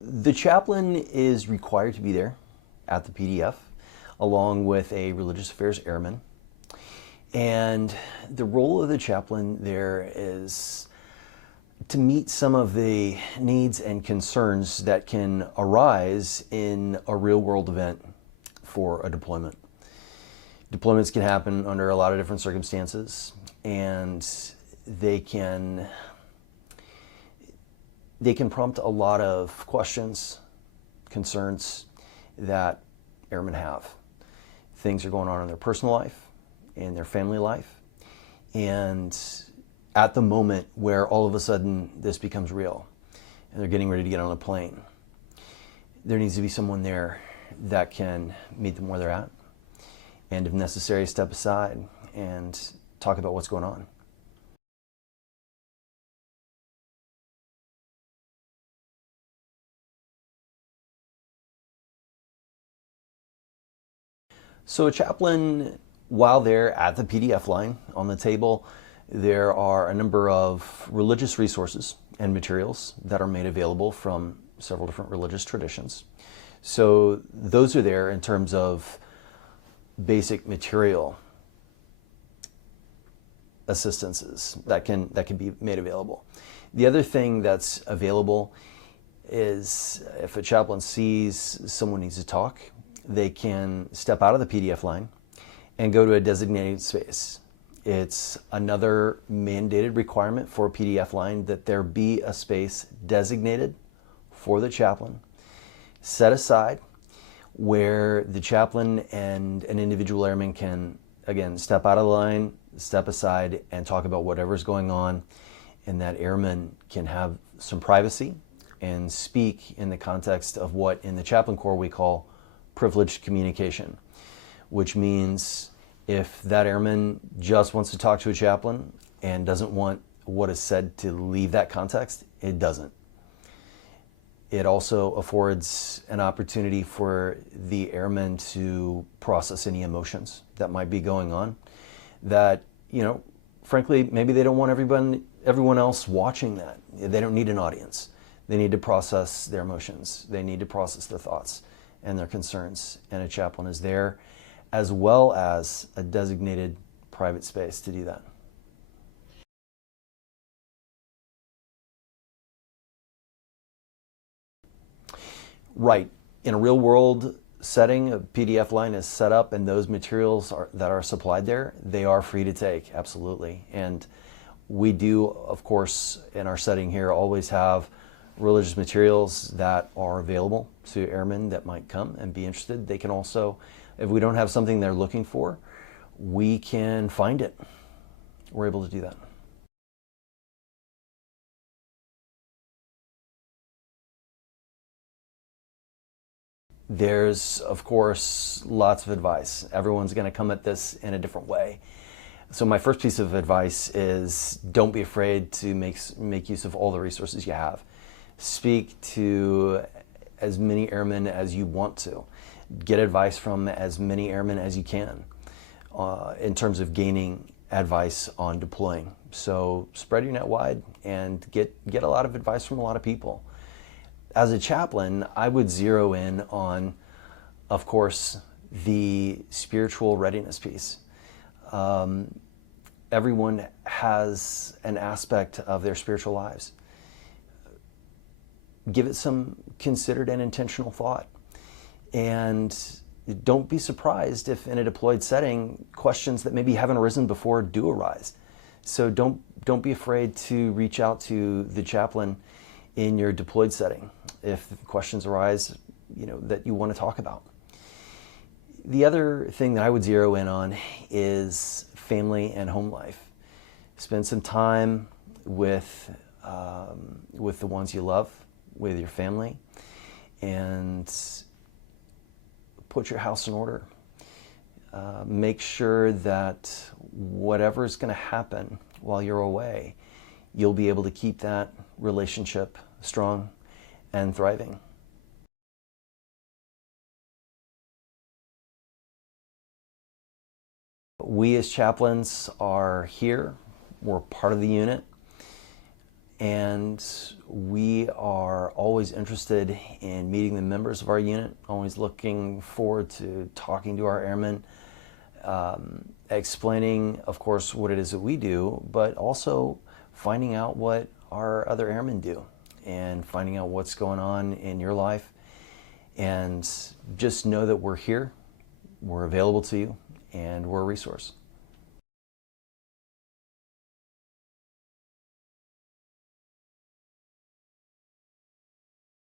The chaplain is required to be there at the PDF along with a religious affairs airman. And the role of the chaplain there is to meet some of the needs and concerns that can arise in a real world event for a deployment. Deployments can happen under a lot of different circumstances, and they can prompt a lot of questions, concerns that airmen have. Things are going on in their personal life, in their family life, and at the moment where all of a sudden this becomes real and they're getting ready to get on a plane, there needs to be someone there that can meet them where they're at, and if necessary, step aside and talk about what's going on. So a chaplain, while they're at the PDF line on the table, there are a number of religious resources and materials that are made available from several different religious traditions. So those are there in terms of basic material assistances that can be made available. The other thing that's available is if a chaplain sees someone needs to talk, they can step out of the PDF line and go to a designated space. It's another mandated requirement for a PDF line that there be a space designated for the chaplain, set aside, where the chaplain and an individual airman can, again, step out of the line, step aside, and talk about whatever's going on, and that airman can have some privacy and speak in the context of what in the chaplain corps we call privileged communication, which means if that airman just wants to talk to a chaplain and doesn't want what is said to leave that context, it doesn't. It also affords an opportunity for the airmen to process any emotions that might be going on that, frankly, maybe they don't want everyone else watching that. They don't need an audience. They need to process their emotions. They need to process their thoughts and their concerns, and a chaplain is there as well as a designated private space to do that. Right. In a real world setting, a PDF line is set up and those materials that are supplied there, they are free to take, absolutely. And we do, of course, in our setting here, always have religious materials that are available to airmen that might come and be interested. They can also, if we don't have something they're looking for, we can find it. We're able to do that. There's, of course, lots of advice. Everyone's going to come at this in a different way. So my first piece of advice is don't be afraid to make use of all the resources you have. Speak to as many airmen as you want to. Get advice from as many airmen as you can in terms of gaining advice on deploying. So spread your net wide and get a lot of advice from a lot of people. As a chaplain, I would zero in on, of course, the spiritual readiness piece. Everyone has an aspect of their spiritual lives. Give it some considered and intentional thought. And don't be surprised if in a deployed setting, questions that maybe haven't arisen before do arise. So don't be afraid to reach out to the chaplain in your deployed setting if questions arise, that you want to talk about. The other thing that I would zero in on is family and home life. Spend some time with the ones you love, with your family, and put your house in order. Make sure that whatever is going to happen while you're away, you'll be able to keep that relationship strong and thriving. We as chaplains are here. We're part of the unit. And we are always interested in meeting the members of our unit, always looking forward to talking to our airmen, explaining, of course, what it is that we do, but also finding out what our other airmen do and finding out what's going on in your life. And just know that we're here, we're available to you, and we're a resource.